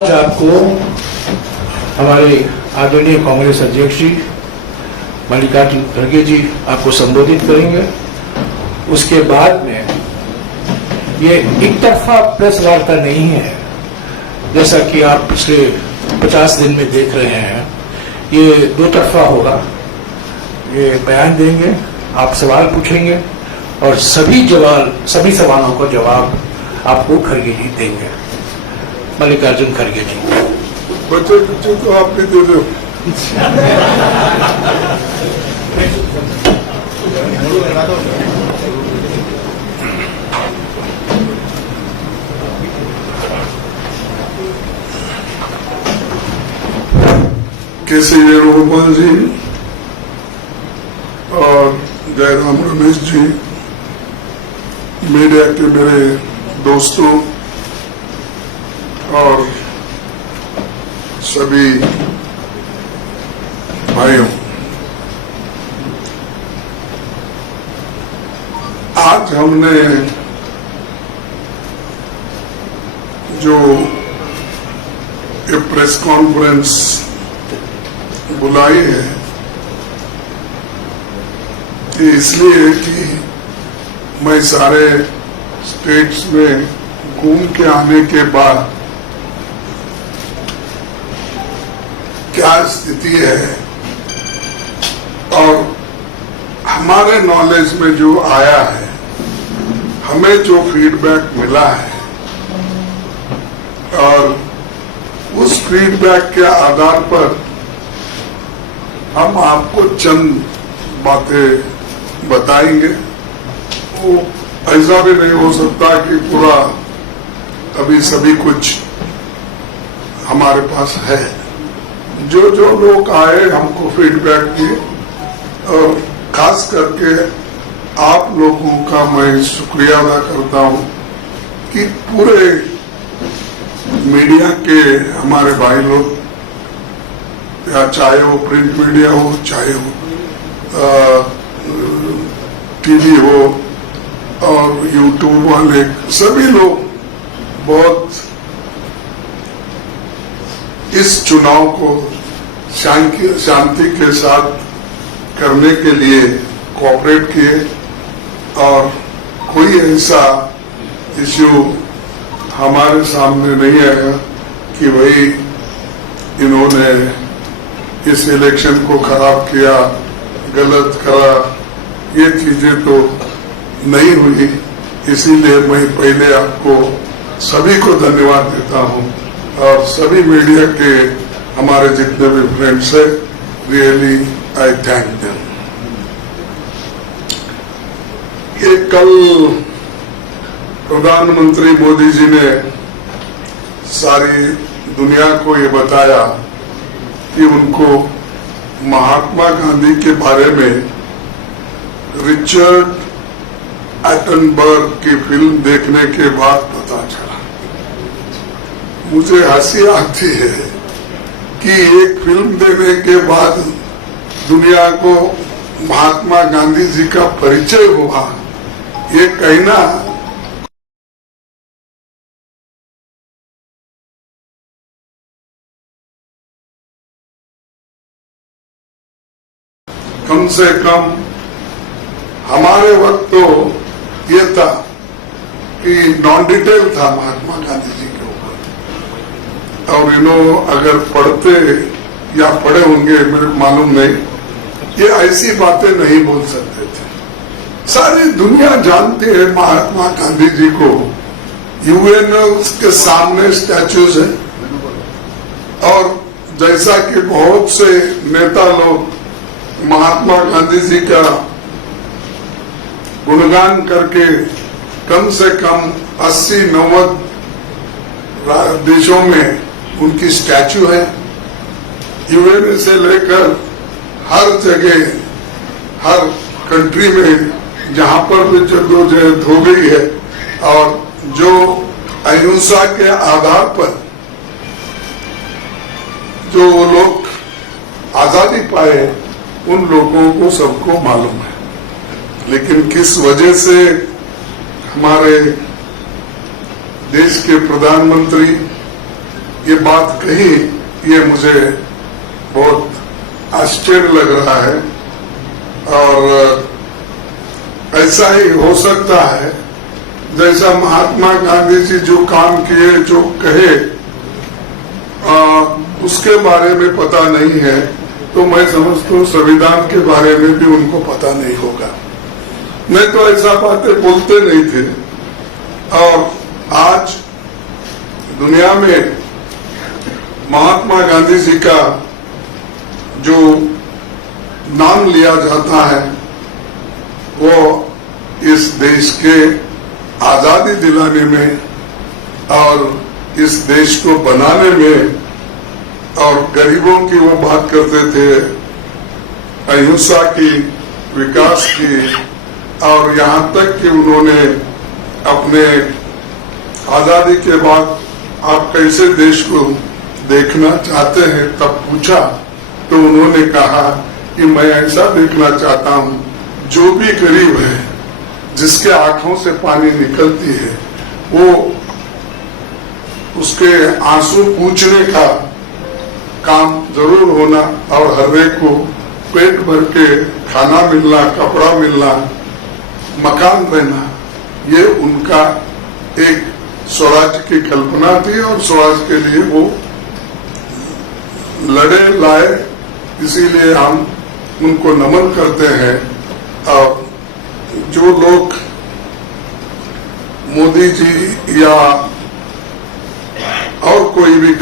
आज आपको हमारे आदरणीय कांग्रेस अध्यक्ष जी मल्लिकार्जुन खड़गे जी आपको संबोधित करेंगे। उसके बाद में ये एक तरफा प्रेस वार्ता नहीं है, जैसा कि आप पिछले 50 दिन में देख रहे हैं। ये दो तरफा होगा। ये बयान देंगे, आप सवाल पूछेंगे और सभी सवालों का जवाब आपको खड़गे जी देंगे। मल्लिकार्जुन खड़गे जी। बच्चे तो आप भी दे दो। केसी वेणुगोपाल जी और जयराम रमेश जी, मीडिया के मेरे दोस्तों और सभी भाइयों, आज हमने जो ये प्रेस कॉन्फ्रेंस बुलाई है, ये इसलिए कि मैं सारे स्टेट्स में घूम के आने के बाद क्या स्थिति है और हमारे नॉलेज में जो आया है, हमें जो फीडबैक मिला है, और उस फीडबैक के आधार पर हम आपको चंद बातें बताएंगे। वो ऐसा भी नहीं हो सकता कि पूरा अभी सभी कुछ हमारे पास है। जो लोग आए हमको फीडबैक दिए, और खास करके आप लोगों का मैं शुक्रिया अदा करता हूं कि पूरे मीडिया के हमारे भाई लोग, या चाहे वो प्रिंट मीडिया हो, चाहे वो टीवी हो और यूट्यूब वाले, सभी लोग बहुत इस चुनाव को शांति के साथ करने के लिए कोऑपरेट किए, और कोई ऐसा इश्यू हमारे सामने नहीं आया कि भाई इन्होंने इस इलेक्शन को खराब किया, गलत करा। ये चीजें तो नहीं हुई। इसीलिए मैं पहले आपको सभी को धन्यवाद देता हूं, और सभी मीडिया के हमारे जितने भी फ्रेंड्स है, रियली आई थैंक देम। ये कल प्रधानमंत्री मोदी जी ने सारी दुनिया को ये बताया कि उनको महात्मा गांधी के बारे में रिचर्ड एटनबर्ग की फिल्म देखने के बाद पता चला। मुझे हंसी आती है कि एक फिल्म देखने के बाद दुनिया को महात्मा गांधी जी का परिचय हुआ। ये कहना कम से कम हमारे वक्त तो ये था कि नॉन डिटेल था महात्मा गांधी जी के ऊपर, और अगर पढ़ते या पढ़े होंगे मेरे को मालूम नहीं, ये ऐसी बातें नहीं बोल सकते थे। सारी दुनिया जानती है महात्मा गांधी जी को। यूएन के सामने स्टैच्यूज है, और जैसा कि बहुत से नेता लोग महात्मा गांधी जी का गुणगान करके कम से कम 80-90 देशों में उनकी स्टैच्यू है। यूएन से लेकर हर जगह, हर कंट्री में जहां पर भी जद्दोजहद हो गई है, और जो अहिंसा के आधार पर जो वो लोग आजादी पाए, उन लोगों को सबको मालूम है। लेकिन किस वजह से हमारे देश के प्रधानमंत्री ये बात कही, ये मुझे बहुत आश्चर्य लग रहा है। और ऐसा ही हो सकता है जैसा महात्मा गांधी जी जो काम किए, जो कहे, उसके बारे में पता नहीं है, तो मैं समझता हूँ संविधान के बारे में भी उनको पता नहीं होगा। नहीं तो ऐसा बातें बोलते नहीं थे। और आज दुनिया में महात्मा गांधी जी का जो नाम लिया जाता है वो इस देश के आजादी दिलाने में और इस देश को बनाने में, और गरीबों की वो बात करते थे, अहिंसा की, विकास की, और यहाँ तक कि उन्होंने अपने आजादी के बाद आप कैसे देश को देखना चाहते हैं तब पूछा, तो उन्होंने कहा कि मैं ऐसा देखना चाहता हूँ जो भी गरीब है, जिसके आंखों से पानी निकलती है, वो उसके आंसू पूंछने का काम जरूर होना, और हर एक को पेट भर के खाना मिलना, कपड़ा मिलना, मकान रहना, ये उनका एक स्वराज की कल्पना थी। और स्वराज के लिए वो लड़े लाए, इसीलिए हम उनको नमन करते हैं। और जो लोग मोदी जी या और कोई भी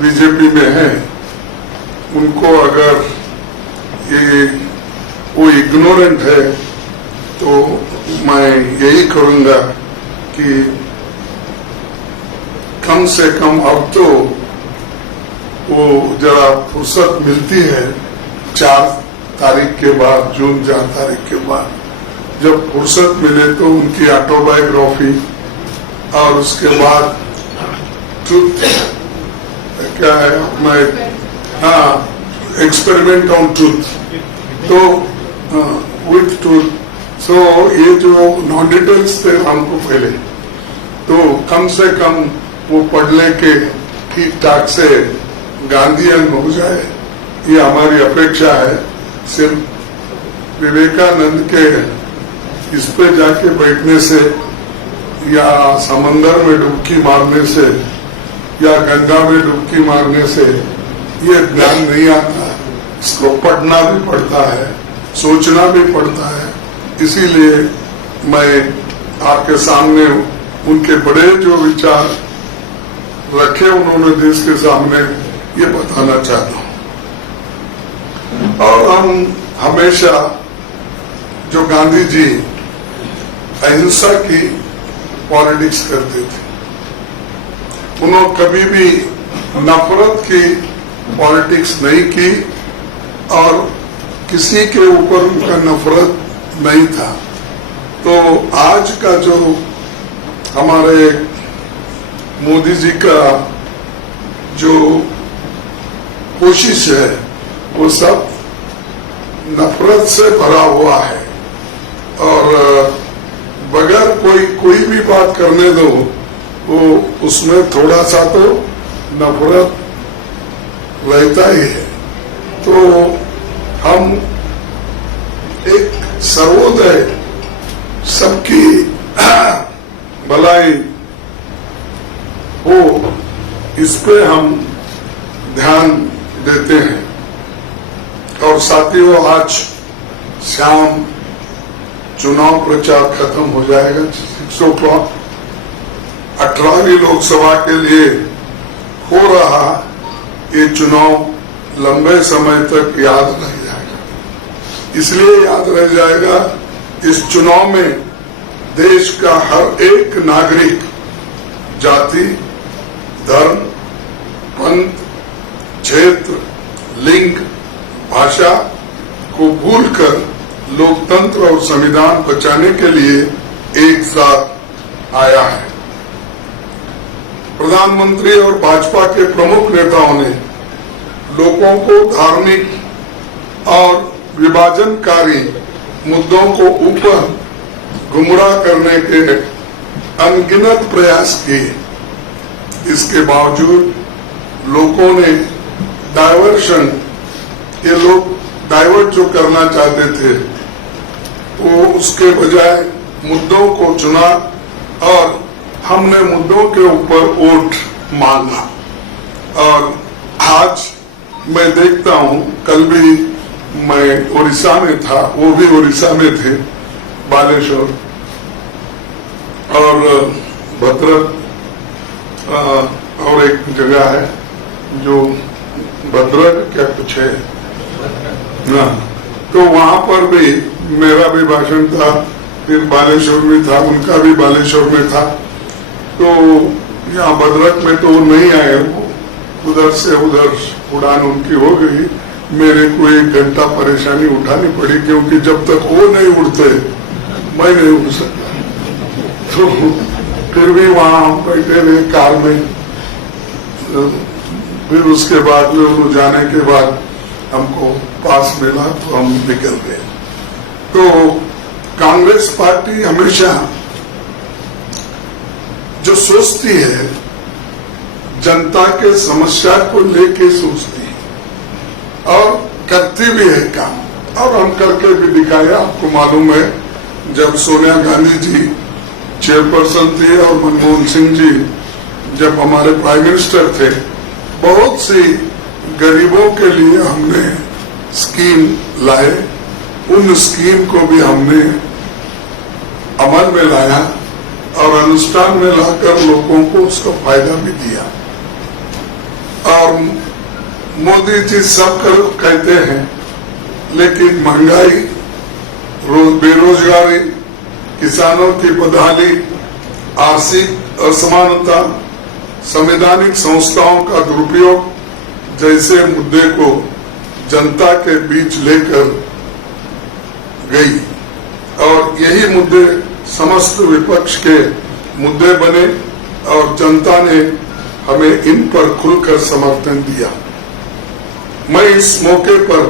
बीजेपी में है, उनको अगर ये वो इग्नोरेंट है, तो मैं यही करूंगा कि कम से कम अब तो वो जरा फुर्सत मिलती है 4 तारीख के बाद, जून 4 तारीख के बाद, जब फुर्सत मिले तो उनकी ऑटोबायोग्राफी और उसके बाद ट्रुथ क्या है अपना, हाँ, एक्सपेरिमेंट ऑन ट्रुथ, तो विथ ट्रुथ, सो ये जो नॉन डिटेल्स थे हमको पहले, तो कम से कम वो पढ़ने के ठीक ठाक से गांधीयन हो जाए, ये हमारी अपेक्षा है। सिर्फ विवेकानंद के इस पे जाके बैठने से या समंदर में डुबकी मारने से या गंगा में डुबकी मारने से ये ज्ञान नहीं आता, इसको पढ़ना भी पड़ता है, सोचना भी पड़ता है। इसीलिए मैं आपके सामने उनके बड़े जो विचार रखे उन्होंने देश के सामने, ये बताना चाहता हूँ। और हम हमेशा जो गांधी जी अहिंसा की पॉलिटिक्स करते थे, उन्होंने कभी भी नफरत की पॉलिटिक्स नहीं की और किसी के ऊपर उनका नफरत नहीं था। तो आज का जो हमारे मोदी जी का जो कोशिश है, वो सब नफरत से भरा हुआ है, और बगैर कोई भी बात करने दो, वो उसमें थोड़ा सा तो नफरत रहता ही है। तो हम एक सर्वोदय, सबकी भलाई हो, इस पे हम ध्यान देते हैं। और साथियों, आज शाम चुनाव प्रचार खत्म हो जाएगा 6 o'clock। 18वीं लोकसभा के लिए हो रहा ये चुनाव लंबे समय तक याद रह जाएगा। इसलिए याद रह जाएगा, इस चुनाव में देश का हर एक नागरिक जाति, धर्म, पंथ, क्षेत्र, लिंग, भाषा को भूलकर लोकतंत्र और संविधान बचाने के लिए एक साथ आया है। प्रधानमंत्री और भाजपा के प्रमुख नेताओं ने लोगों को धार्मिक और विभाजनकारी मुद्दों को ऊपर गुमराह करने के अनगिनत प्रयास किए। इसके बावजूद लोगों ने डायवर्शन, ये लोग डाइवर्ट जो करना चाहते थे वो उसके बजाय मुद्दों को चुना और हमने मुद्दों के ऊपर वोट मांगा। और आज मैं देखता हूं, कल भी मैं उड़ीसा में था, वो भी उड़ीसा में थे, बालेश्वर और भद्रक और एक जगह है जो भद्रक क्या कुछ है ना, तो वहां पर भी मेरा भी भाषण था, फिर बालेश्वर में था, उनका भी बालेश्वर में था। तो यहाँ भद्रक में तो नहीं आए, वो उधर से उधर उड़ान उनकी हो गई। मेरे को 1 घंटा परेशानी उठानी पड़ी, क्योंकि जब तक वो नहीं उड़ते मैं नहीं उड़ सकता। तो फिर भी वहां हम बैठे रहे कार में, फिर उसके बाद में उन्होंने जाने के बाद हमको पास मिला तो हम निकल गए। तो कांग्रेस पार्टी हमेशा जो सोचती है जनता के समस्या को लेके सोचती है और करती भी है काम, और हम करके भी दिखाया। आपको मालूम है, जब सोनिया गांधी जी चेयरपर्सन थे और मनमोहन सिंह जी जब हमारे प्राइम मिनिस्टर थे, बहुत सी गरीबों के लिए हमने स्कीम लाए। उन स्कीम को भी हमने अमल में लाया और अनुष्ठान में लाकर लोगों को उसका फायदा भी दिया। और मोदी जी सब कहते हैं, लेकिन महंगाई, बेरोजगारी, किसानों की बदहाली, आर्थिक असमानता, संवैधानिक संस्थाओं का दुरुपयोग जैसे मुद्दे को जनता के बीच लेकर गई, और यही मुद्दे समस्त विपक्ष के मुद्दे बने और जनता ने हमें इन पर खुलकर समर्थन दिया। मैं इस मौके पर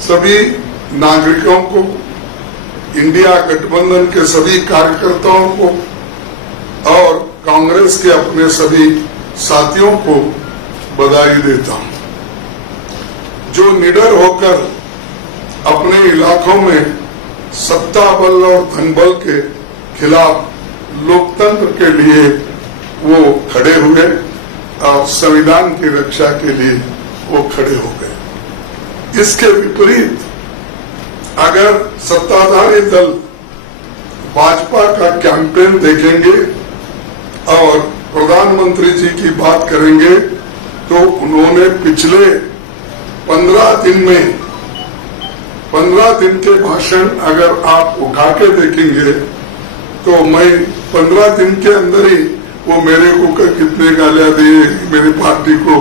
सभी नागरिकों को, इंडिया गठबंधन के सभी कार्यकर्ताओं को और कांग्रेस के अपने सभी साथियों को बधाई देता हूं, जो निडर होकर अपने इलाकों में सत्ता बल और धनबल के खिलाफ लोकतंत्र के लिए वो खड़े हुए और संविधान की रक्षा के लिए वो खड़े हो गए। इसके विपरीत अगर सत्ताधारी दल भाजपा का कैंपेन देखेंगे और प्रधानमंत्री जी की बात करेंगे, तो उन्होंने पिछले 15 दिन में 15 दिन के भाषण अगर आप उठा के देखेंगे, तो मैं 15 दिन के अंदर ही वो मेरे को कितने गालियां दिए, मेरी पार्टी को,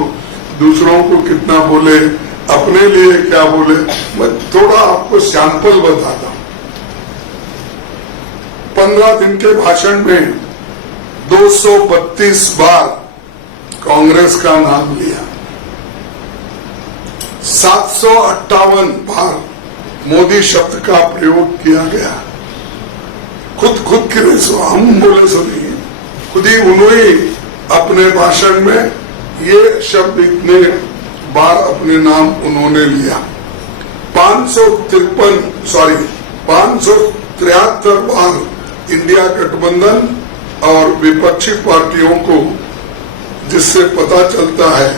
दूसरों को कितना बोले, अपने लिए क्या बोले, मैं थोड़ा आपको सैंपल बताता हूं। 15 दिन के भाषण में 232 बार कांग्रेस का नाम लिया, 758 बार मोदी शब्द का प्रयोग किया गया। खुद के हम बोले सो नहीं, खुद ही उन्होंने अपने भाषण में ये शब्द इतने बार अपने नाम उन्होंने लिया। 573 बार इंडिया गठबंधन और विपक्षी पार्टियों को, जिससे पता चलता है,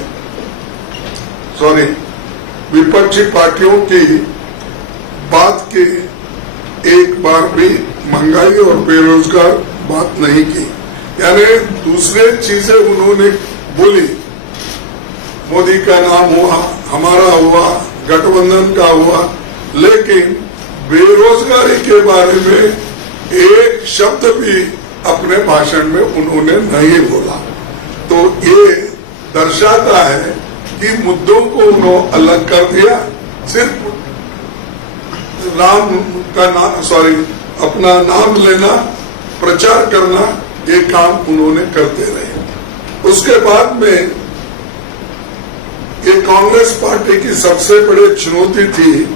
विपक्षी पार्टियों की बात की एक बार भी महंगाई और बेरोजगार बात नहीं की, यानी दूसरे चीजें उन्होंने बोली। मोदी का नाम हुआ, हमारा हुआ, गठबंधन का हुआ, लेकिन बेरोजगारी के बारे में एक शब्द भी अपने भाषण में उन्होंने नहीं बोला। तो ये दर्शाता है कि मुद्दों को उन्होंने अलग कर दिया, सिर्फ अपना नाम लेना, प्रचार करना, ये काम उन्होंने करते रहे। उसके बाद में ये कांग्रेस पार्टी की सबसे बड़ी चुनौती थी,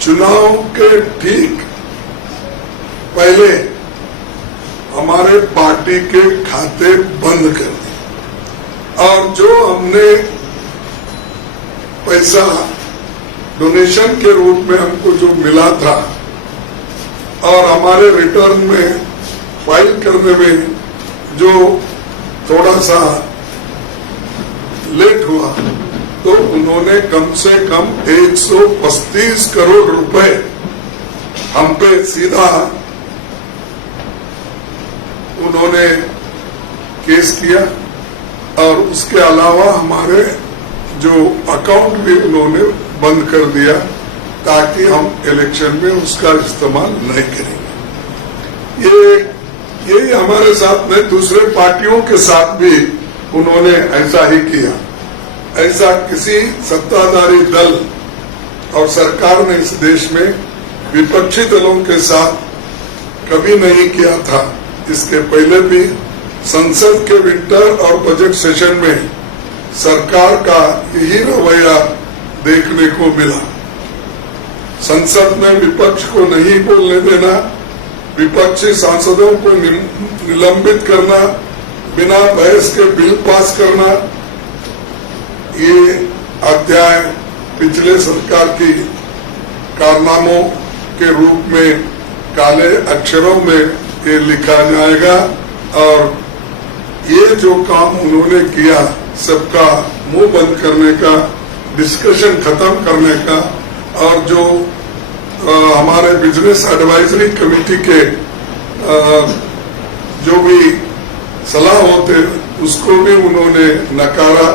चुनाव के ठीक पहले हमारे पार्टी के खाते बंद कर दिए और जो हमने पैसा डोनेशन के रूप में हमको जो मिला था और हमारे रिटर्न में फाइल करने में जो थोड़ा सा लेट हुआ, तो उन्होंने कम से कम 135 करोड़ रुपए हम पे सीधा उन्होंने केस किया और उसके अलावा हमारे जो अकाउंट भी उन्होंने बंद कर दिया ताकि हम इलेक्शन में उसका इस्तेमाल नहीं करेंगे। यही हमारे साथ में दूसरे पार्टियों के साथ भी उन्होंने ऐसा ही किया। ऐसा किसी सत्ताधारी दल और सरकार ने इस देश में विपक्षी दलों के साथ कभी नहीं किया था। इसके पहले भी संसद के विंटर और बजट सेशन में सरकार का यही रवैया देखने को मिला। संसद में विपक्ष को नहीं बोलने देना, विपक्षी सांसदों को निलंबित करना, बिना बहस के बिल पास करना, ये अध्याय पिछले सरकार की कारनामों के रूप में काले अक्षरों में ये लिखा जाएगा। और ये जो काम उन्होंने किया, सबका मुंह बंद करने का, डिस्कशन खत्म करने का, और जो हमारे बिजनेस एडवाइजरी कमेटी के जो भी सलाह होते उसको भी उन्होंने नकारा।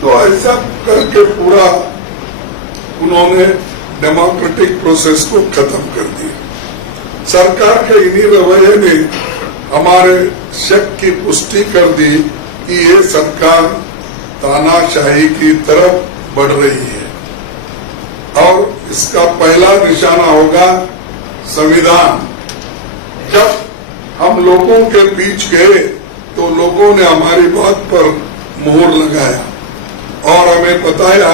तो ऐसा करके पूरा उन्होंने डेमोक्रेटिक प्रोसेस को खत्म कर दिया। सरकार के इन्हीं रवैये ने हमारे शक की पुष्टि कर दी कि ये सरकार तानाशाही की तरफ बढ़ रही है और इसका पहला निशाना होगा संविधान। जब हम लोगों के बीच गए तो लोगों ने हमारी बात पर मोहर लगाया और हमें बताया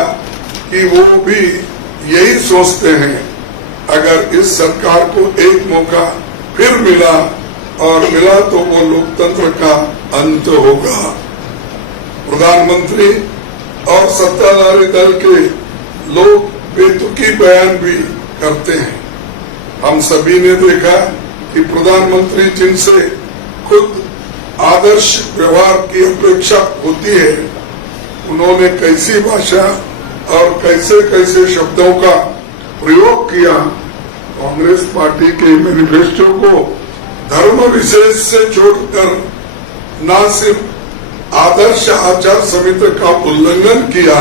कि वो भी यही सोचते हैं, अगर इस सरकार को एक मौका फिर मिला और मिला तो वो लोकतंत्र का अंत होगा। प्रधानमंत्री और सत्ताधारी दल के लोग बेतुकी बयान भी करते हैं। हम सभी ने देखा कि प्रधानमंत्री जिनसे खुद आदर्श व्यवहार की अपेक्षा होती है, उन्होंने कैसी भाषा और कैसे कैसे शब्दों का प्रयोग किया। कांग्रेस पार्टी के मैनिफेस्टो को धर्म विशेष से छोड़कर न सिर्फ आदर्श आचार संहिता का उल्लंघन किया,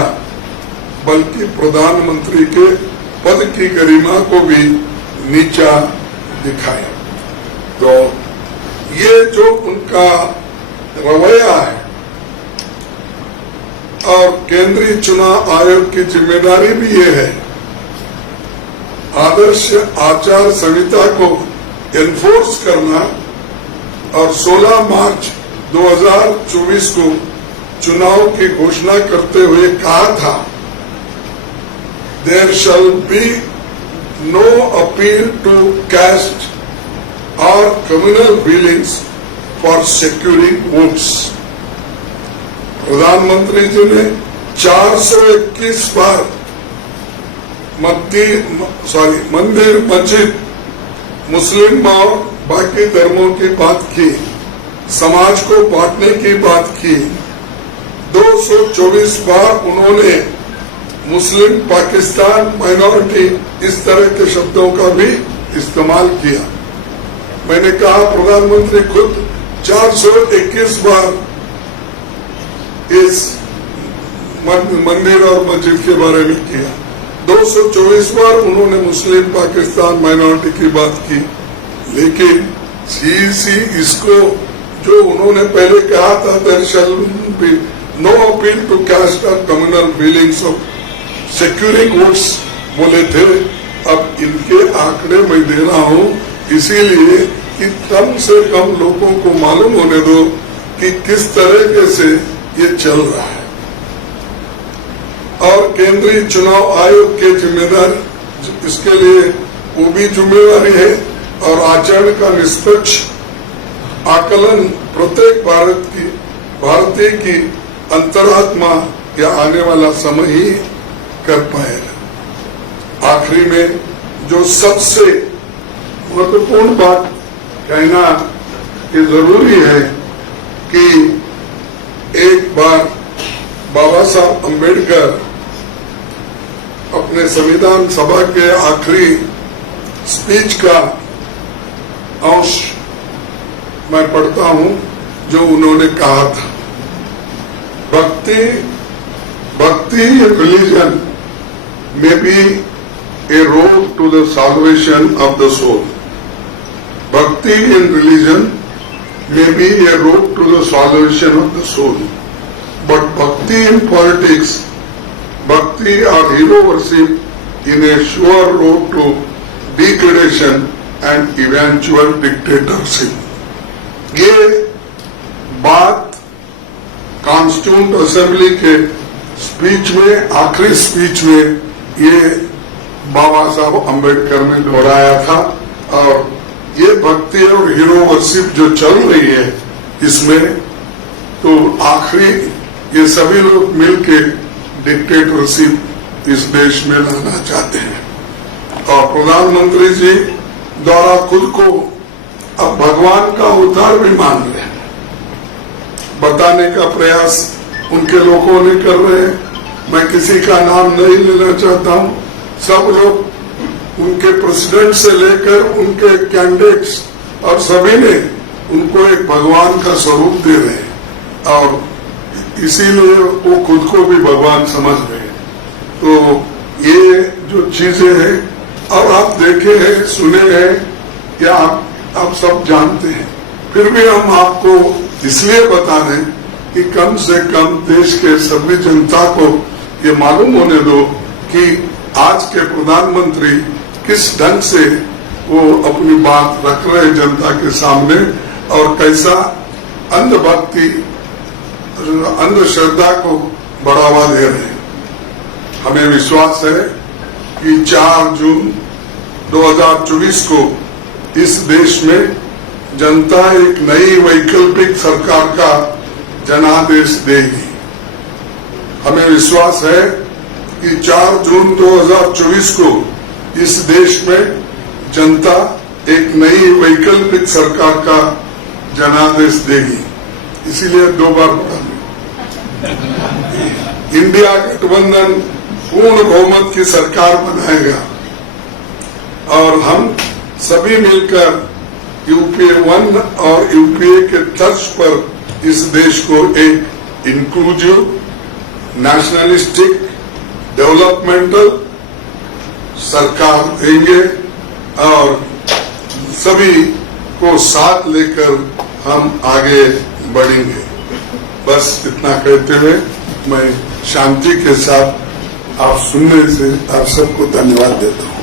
बल्कि प्रधानमंत्री के पद की गरिमा को भी नीचा दिखाया। तो ये जो उनका रवैया है और केंद्रीय चुनाव आयोग की जिम्मेदारी भी ये है, आदर्श आचार संहिता को एनफोर्स करना। और 16 मार्च 2024 को चुनाव की घोषणा करते हुए कहा था, there shall be no appeal to caste or communal feelings for securing votes. प्रधानमंत्री जी ने 421 बार मंदिर, मस्जिद, मुस्लिम और बाकी धर्मों की बात की, समाज को बांटने की बात की। 224 बार उन्होंने मुस्लिम, पाकिस्तान, माइनॉरिटी, इस तरह के शब्दों का भी इस्तेमाल किया। मैंने कहा प्रधानमंत्री खुद 421 बार इस मंदिर और मस्जिद के बारे में किया। 224 बार उन्होंने मुस्लिम, पाकिस्तान, माइनॉरिटी की बात की। लेकिन सीसी इसको जो उन्होंने पहले कहा था, there shall be no appeal to caste or communal feelings of securing votes बोले थे। अब इनके आंकड़े मैं दे रहा हूँ इसीलिए कि कम से कम लोगों को मालूम होने दो कि किस तरीके से ये चल रहा है। और केंद्रीय चुनाव आयोग के जिम्मेदार इसके लिए वो भी जिम्मेवारी है और आचरण का निष्पक्ष आकलन प्रत्येक भारतीय की अंतरात्मा या आने वाला समय ही कर पाएगा। आखिरी में जो सबसे महत्वपूर्ण बात कहना ये जरूरी है कि एक बार बाबा साहब अम्बेडकर अपने संविधान सभा के आखिरी स्पीच का अंश मैं पढ़ता हूं जो उन्होंने कहा था, भक्ति religion may be a road to the salvation of the soul. Bhakti in religion may be a road to the salvation of the soul. But bhakti in politics, bhakti or hero worship in a sure road to degradation and eventual dictatorship. ये बात constituent assembly के speech में, आखिरी speech में ये बाबा साहब अम्बेडकर ने दोहराया था। और ये भक्ति और हीरो वर्शिप जो चल रही है इसमें तो आखिरी ये सभी लोग मिलके डिक्टेटरशिप इस देश में लाना चाहते हैं। और प्रधानमंत्री जी द्वारा खुद को अब भगवान का अवतार भी मान रहे हैं, बताने का प्रयास उनके लोगों ने कर रहे हैं। मैं किसी का नाम नहीं लेना चाहता हूं, सब लोग उनके प्रेसिडेंट से लेकर उनके कैंडिडेट्स और सभी ने उनको एक भगवान का स्वरूप दे रहे हैं और इसीलिए वो खुद को भी भगवान समझ रहे हैं। तो ये जो चीजें हैं और आप देखे हैं, सुने हैं या आप सब जानते हैं, फिर भी हम आपको इसलिए बता रहे हैं कि कम से कम देश के सभी जनता को ये मालूम होने दो कि आज के प्रधानमंत्री किस ढंग से वो अपनी बात रख रहे हैं जनता के सामने और कैसा अंधभक्ति, अंधश्रद्धा को बढ़ावा दे रहे हैं। हमें विश्वास है कि 4 जून 2024 को इस देश में जनता एक नई वैकल्पिक सरकार का जनादेश देगी। हमें विश्वास है कि 4 जून 2024 को इस देश में जनता एक नई वैकल्पिक सरकार का जनादेश देगी। इसीलिए 2 बार पढ़ा, इंडिया गठबंधन पूर्ण बहुमत की सरकार बनाएगा और हम सभी मिलकर यूपीए 1 और यूपीए के तर्ज पर इस देश को एक इंक्लूसिव, नेशनलिस्टिक, डेवलपमेंटल सरकार देंगे और सभी को साथ लेकर हम आगे बढ़ेंगे। बस इतना कहते हुए मैं शांति के साथ आप सुनने से आप सबको धन्यवाद देता हूँ।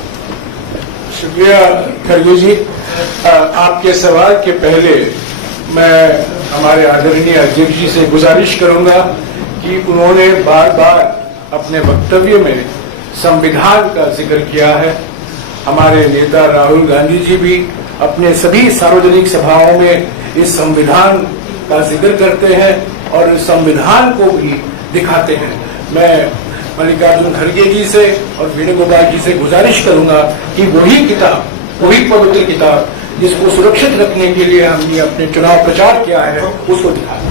शुक्रिया खड़गे जी। आपके सवाल के पहले मैं हमारे आदरणीय अध्यक्ष जी से गुजारिश करूंगा कि उन्होंने बार बार अपने वक्तव्य में संविधान का जिक्र किया है। हमारे नेता राहुल गांधी जी भी अपने सभी सार्वजनिक सभाओं में इस संविधान का जिक्र करते हैं और इस संविधान को भी दिखाते हैं। मैं मल्लिकार्जुन खड़गे जी से और वेणुगोपाल जी से गुजारिश करूंगा कि वही किताब, वही पवित्र किताब जिसको सुरक्षित रखने के लिए हमने अपने चुनाव प्रचार किया है उसको दिखाएं।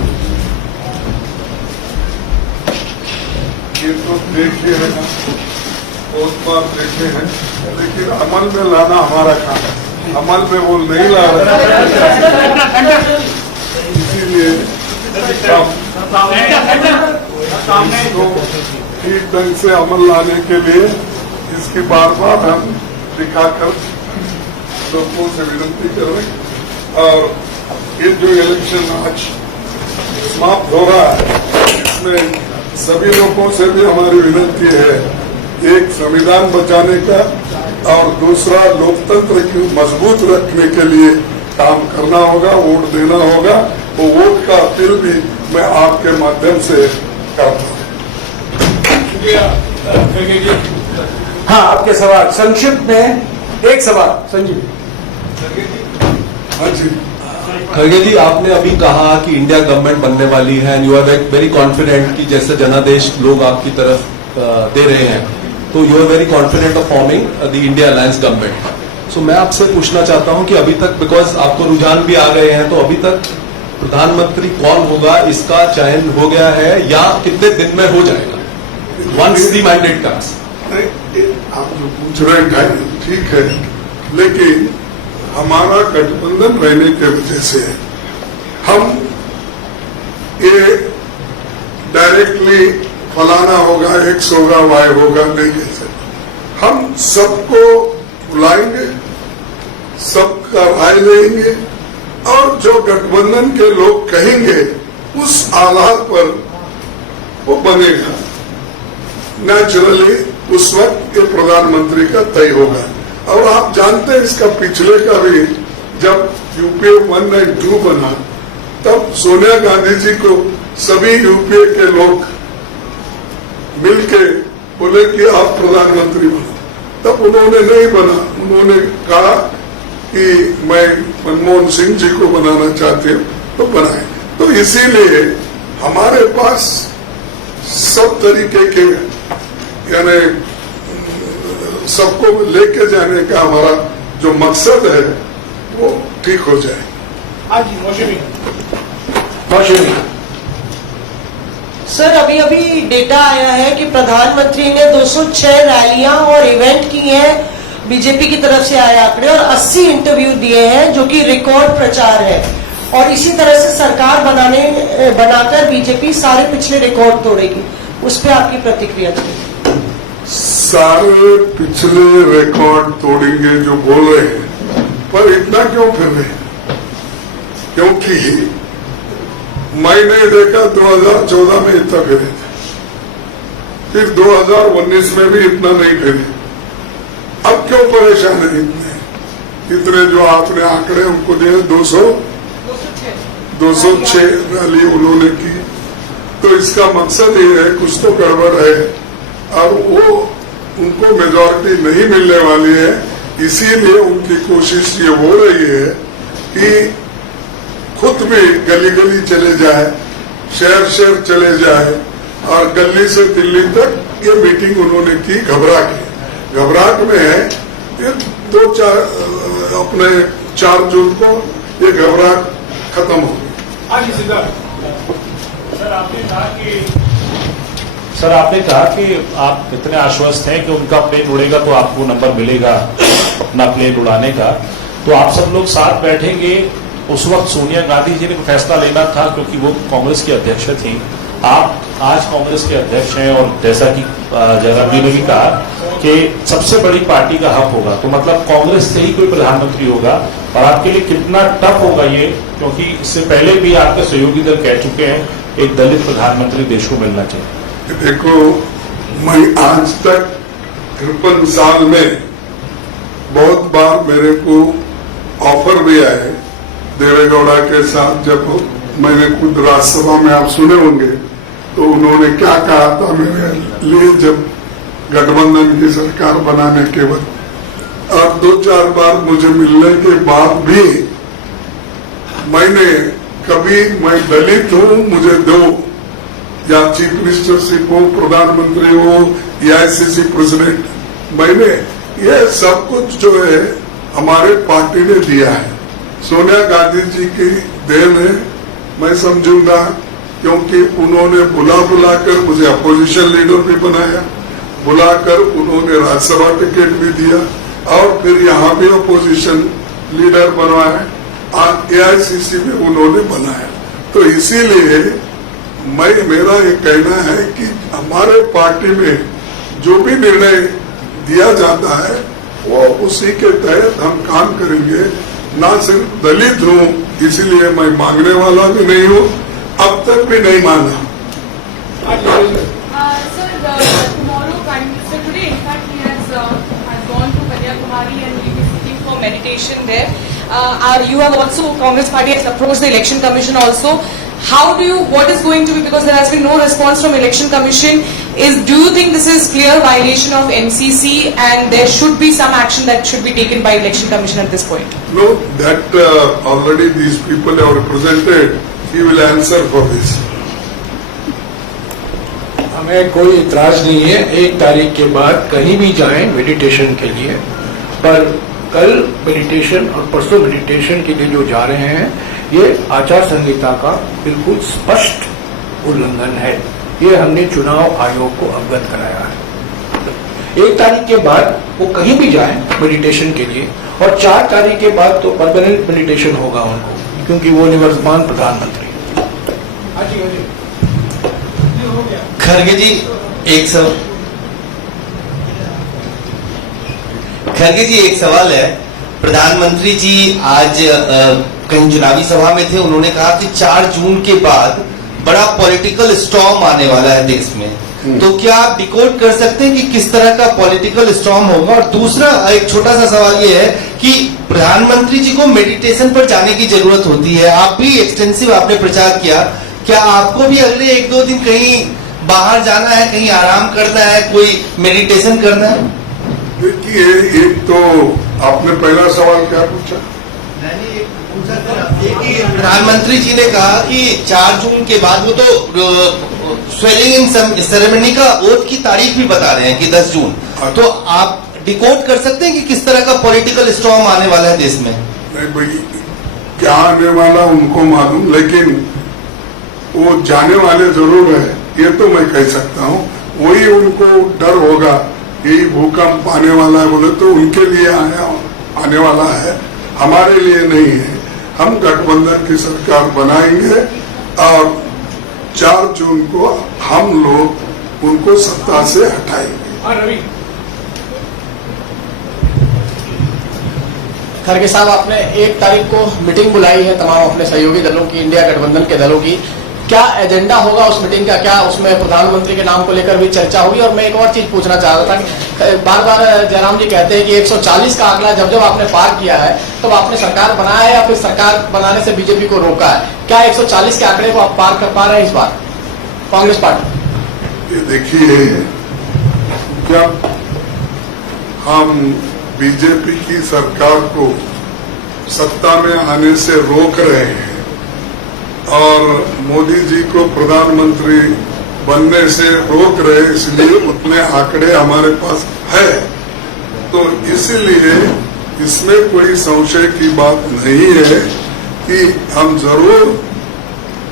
ये तो देखे है ना, बहुत बार देखे हैं, लेकिन अमल में लाना हमारा काम है। अमल में वो नहीं ला रहे, इसीलिए ठीक ढंग से अमल लाने के लिए इसकी बार बार हम दिखाकर लोगों से विनती कर रहे हैं। और ये जो इलेक्शन आज समाप्त हो रहा है इसमें सभी लोगों से भी हमारी विनती है, एक संविधान बचाने का और दूसरा लोकतंत्र को मजबूत रखने के लिए काम करना होगा, वोट देना होगा। वो वोट का अपील भी मैं आपके माध्यम से करता हूँ। हाँ, आपके सवाल संक्षिप्त में एक सवाल। संजीव। हाँ जी। खड़गे जी, आपने अभी कहा कि इंडिया गवर्नमेंट बनने वाली है and you are very confident कि जैसे जनादेश लोग आपकी तरफ दे रहे हैं, तो you are very confident of forming the India alliance government. So मैं आपसे पूछना चाहता हूं कि अभी तक, बिकॉज आपको रुझान भी आ गए हैं, तो अभी तक प्रधानमंत्री कौन होगा इसका चयन हो गया है या कितने दिन में हो जाएगा वंस द मैंडेट कम्स? आप जो पूछ रहे हैं ठीक है, लेकिन हमारा गठबंधन रहने के वजह से हम ये डायरेक्टली फलाना होगा, एक्स होगा, वाई होगा नहीं कह सकते। हम सबको बुलाएंगे, सबका राय लेंगे और जो गठबंधन के लोग कहेंगे उस आधार पर वो बनेगा। नेचुरली उस वक्त ये प्रधानमंत्री का तय होगा। और आप जानते हैं इसका पिछले का भी, जब यूपीए 1 और 2 बना तब सोनिया गांधी जी को सभी यूपीए के लोग मिलके बोले कि आप प्रधानमंत्री बनो, तब उन्होंने नहीं बना। उन्होंने कहा कि मैं मनमोहन सिंह जी को बनाना चाहते हूं, तो बनाए। तो इसीलिए हमारे पास सब तरीके के, यानी सबको लेके जाने का हमारा जो मकसद है वो ठीक हो जाए। हाँ जी, मौसमी। सर, अभी अभी डेटा आया है कि प्रधानमंत्री ने 206 रैलियां और इवेंट की हैं, बीजेपी की तरफ से आए आंकड़े, और 80 इंटरव्यू दिए हैं, जो कि रिकॉर्ड प्रचार है। और इसी तरह से सरकार बनाकर बीजेपी सारे पिछले रिकॉर्ड तोड़ेगी। उस पर आपकी प्रतिक्रिया थी? सारे पिछले रिकॉर्ड तोड़ेंगे जो बोल रहे हैं, पर इतना क्यों फिर रहे हैं? क्योंकि मैंने देखा 2014 में इतना फिरे थे, फिर 2019 में भी इतना नहीं फिरे। अब क्यों परेशान है इतने जो आपने आंकड़े हमको दिए? 206 रैली उन्होंने की। तो इसका मकसद ये है कुछ तो गड़बड़ है और वो उनको मेजॉरिटी नहीं मिलने वाली है। इसीलिए उनकी कोशिश ये हो रही है कि खुद भी गली गली चले जाए, शहर शहर चले जाए और गली से दिल्ली तक ये मीटिंग उन्होंने की घबराहट में है। ये 4 जून को ये घबराहट खत्म होगी। सर, आपने कहा कि आप इतने आश्वस्त हैं कि उनका प्लेन उड़ेगा तो आपको नंबर मिलेगा अपना प्लेन उड़ाने का। तो आप सब लोग साथ बैठेंगे। उस वक्त सोनिया गांधी जी ने फैसला लेना था क्योंकि वो कांग्रेस की अध्यक्ष थी। आप आज कांग्रेस के अध्यक्ष हैं और जैसा कि जयराम जी ने भी कहा कि सबसे बड़ी पार्टी का हक होगा, तो मतलब कांग्रेस से ही कोई प्रधानमंत्री होगा। और आपके लिए कितना टफ होगा ये, क्योंकि इससे पहले भी आपके सहयोगी दल कह चुके हैं एक दलित प्रधानमंत्री देश को मिलना चाहिए। देखो, मैं आज तक 53 साल में बहुत बार मेरे को ऑफर भी आए देवेगौड़ा के साथ। जब मैंने खुद राज्यसभा में आप सुने होंगे तो उन्होंने क्या कहा था मेरे लिए जब गठबंधन की सरकार बनाने के बाद। और 2-4 बार मुझे मिलने के बाद भी मैंने कभी, मैं दलित हूं मुझे दो, या चीफ मिनिस्टरशिप हो, प्रधानमंत्री हो, AICC प्रेसिडेंट, मैंने ये सब कुछ जो है हमारे पार्टी ने दिया है। सोनिया गांधी जी की देन है मैं समझूंगा, क्योंकि उन्होंने बुलाकर मुझे अपोजिशन लीडर भी बनाया, बुलाकर उन्होंने राज्यसभा टिकट भी दिया और फिर यहाँ भी अपोजिशन लीडर बनवाया और AICC भी उन्होंने बनाया। तो इसीलिए मेरा ये कहना है कि हमारे पार्टी में जो भी निर्णय दिया जाता है वो उसी के तहत हम काम करेंगे। ना सिर्फ दलित हूँ इसीलिए मैं मांगने वाला भी नहीं हूँ, अब तक भी नहीं मांगा। Meditation there. You have also, Congress Party has approached the Election Commission also. How do you, what is going to be, because there has been no response from Election Commission, Do you think this is clear violation of MCC and there should be some action that should be taken by Election Commission at this point? No, that already these people have represented. He will answer for this. हमें कोई इतराज नहीं है 1 तारीख के बाद कहीं भी जाएं मेडिटेशन के लिए, पर कल मेडिटेशन और परसों मेडिटेशन के लिए जो जा रहे हैं ये आचार संहिता का बिल्कुल स्पष्ट उल्लंघन है। ये हमने चुनाव आयोग को अवगत कराया है। 1 तारीख के बाद वो कहीं भी जाएं मेडिटेशन के लिए, और 4 तारीख के बाद तो परमानेंट मेडिटेशन होगा उनको, क्योंकि वो निवर्तमान प्रधानमंत्री। खरगे जी एक सवाल है। प्रधानमंत्री जी आज कहीं चुनावी सभा में थे, उन्होंने कहा कि 4 जून के बाद बड़ा पॉलिटिकल स्टॉर्म आने वाला है देश में, तो क्या आप डिकोड कर सकते हैं कि किस तरह का पॉलिटिकल स्टॉर्म होगा? और दूसरा एक छोटा सा सवाल ये है कि प्रधानमंत्री जी को मेडिटेशन पर जाने की जरूरत होती है, आप भी एक्सटेंसिव आपने प्रचार किया, क्या आपको भी अगले 1-2 दिन कहीं बाहर जाना है, कहीं आराम करना है, कोई मेडिटेशन करना है? देखिए, एक तो आपने पहला सवाल क्या पूछा? प्रधानमंत्री जी ने कहा कि 4 जून के बाद वो तो स्वेलिंग इन सेरेमनी का ओथ की तारीख भी बता रहे हैं कि 10 जून, तो आप डिकोड कर सकते हैं कि किस तरह का पॉलिटिकल स्टॉर्म आने वाला है देश में? नहीं भाई, क्या आने वाला उनको मालूम, लेकिन वो जाने वाले जरूर है, ये तो मैं कह सकता हूँ। वही उनको डर होगा, यही भूकंप आने वाला है बोले तो उनके लिए आने वाला है, हमारे लिए नहीं है। हम गठबंधन की सरकार बनाएंगे और 4 जून को हम लोग उनको सत्ता से हटाएंगे। खरगे साहब, आपने 1 तारीख को मीटिंग बुलाई है तमाम अपने सहयोगी दलों की, इंडिया गठबंधन के दलों की, क्या एजेंडा होगा उस मीटिंग का? क्या उसमें प्रधानमंत्री के नाम को लेकर भी चर्चा होगी? और मैं एक और चीज पूछना चाह रहा था कि बार बार जयराम जी कहते हैं कि 140 का आंकड़ा जब जब आपने पार किया है तब आपने सरकार बनाया है या फिर सरकार बनाने से बीजेपी को रोका है? क्या 140 के आंकड़े को आप पार कर पा रहे हैं इस बार कांग्रेस पार्टी? ये देखिए, जब हम बीजेपी की सरकार को सत्ता में आने से रोक रहे हैं और मोदी जी को प्रधानमंत्री बनने से रोक रहे, इसलिए उतने आंकड़े हमारे पास है, तो इसलिए इसमें कोई संशय की बात नहीं है कि हम जरूर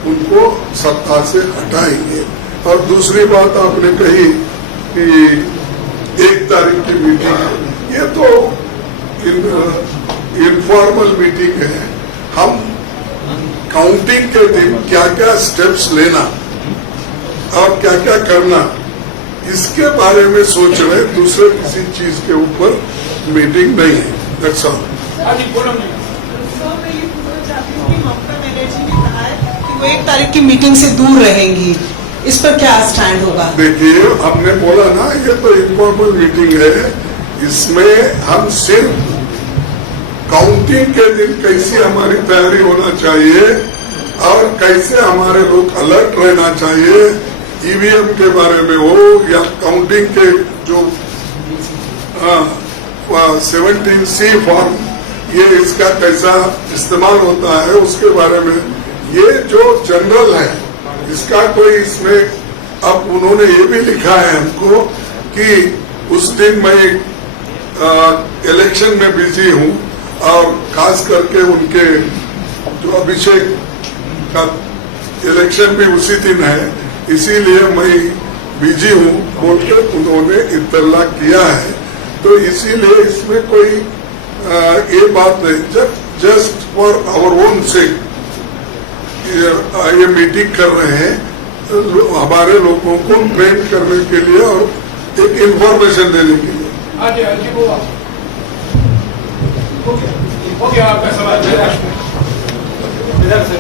उनको सत्ता से हटाएंगे। और दूसरी बात आपने कही कि 1 तारीख की मीटिंग, ये तो इनफॉर्मल मीटिंग है। हम काउंटिंग के दिन क्या क्या स्टेप्स लेना और क्या क्या करना, इसके बारे में सोच रहे, दूसरे किसी चीज के ऊपर मीटिंग नहीं है। That's all. वो 1 तारीख की मीटिंग से दूर रहेंगी, इस पर क्या स्टैंड होगा? देखिए, हमने बोला ना, ये तो इनफॉर्मल मीटिंग है, इसमें हम सिर्फ काउंटिंग के दिन कैसी हमारी तैयारी होना चाहिए और कैसे हमारे लोग अलर्ट रहना चाहिए, ईवीएम के बारे में हो या काउंटिंग के जो 17C फॉर्म, ये इसका कैसा इस्तेमाल होता है उसके बारे में, ये जो जनरल है इसका कोई इसमें, अब उन्होंने ये भी लिखा है हमको कि उस दिन मैं इलेक्शन में बिजी हूँ और खास करके उनके जो अभिषेक का इलेक्शन भी उसी दिन है, इसीलिए मैं बिजी हूँ बोल के उन्होंने इत्तला किया है। तो इसीलिए इसमें कोई ये बात नहीं, just for our own sake ये मीटिंग कर रहे हैं, हमारे लोगों को ट्रेन करने के लिए और एक इंफॉर्मेशन देने के लिए। ओके, आपका सवाल इधर से।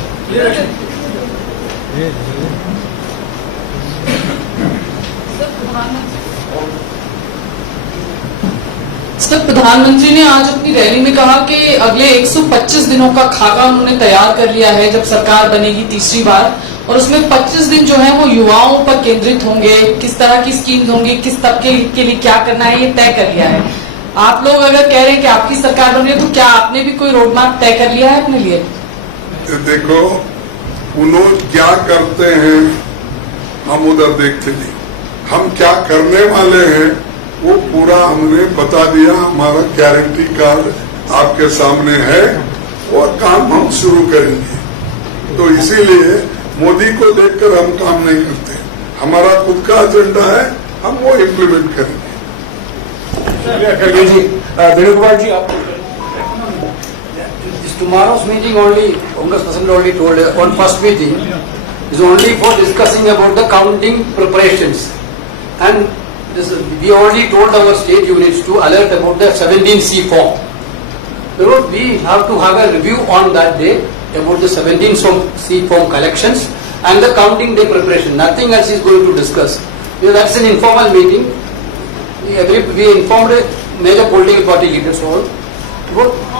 सर, प्रधानमंत्री ने आज अपनी रैली में कहा कि अगले 125 दिनों का खाका उन्होंने तैयार कर लिया है जब सरकार बनेगी तीसरी बार, और उसमें 25 दिन जो है वो युवाओं पर केंद्रित होंगे, किस तरह की स्कीम्स होंगी, किस तबके के लिए क्या करना है, ये तय कर लिया है। आप लोग अगर कह रहे हैं कि आपकी सरकार बन रही है, तो क्या आपने भी कोई रोड मैप तय कर लिया है अपने लिए? देखो, उन्होंने क्या करते हैं हम उधर देखते नहीं, हम क्या करने वाले हैं वो पूरा हमने बता दिया। हमारा गारंटी कार्ड आपके सामने है और काम हम शुरू करेंगे। तो इसीलिए मोदी को देखकर हम काम नहीं करते, हमारा खुद का एजेंडा है, हम वो इम्प्लीमेंट करेंगे। खड़गे जी, वेणुगोपाल जी, आप Tomorrow's meeting only, Congress President already told on first meeting is only for discussing about the counting preparations, and this, we already told our state units to alert about the 17C form. We have to have a review on that day about the 17C form collections and the counting day preparation. Nothing else is going to discuss. That's an informal meeting. We informed major political party leaders all.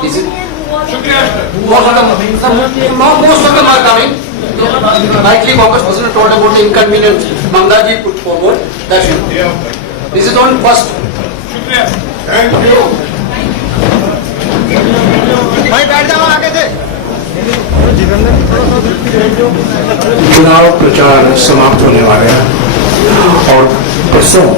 This is most of them are coming. Rightly, Congress President told about the inconvenience Mamdaji put forward. That's it. This is on first. Thank you. चुनाव प्रचार समाप्त होने वाले हैं और परसों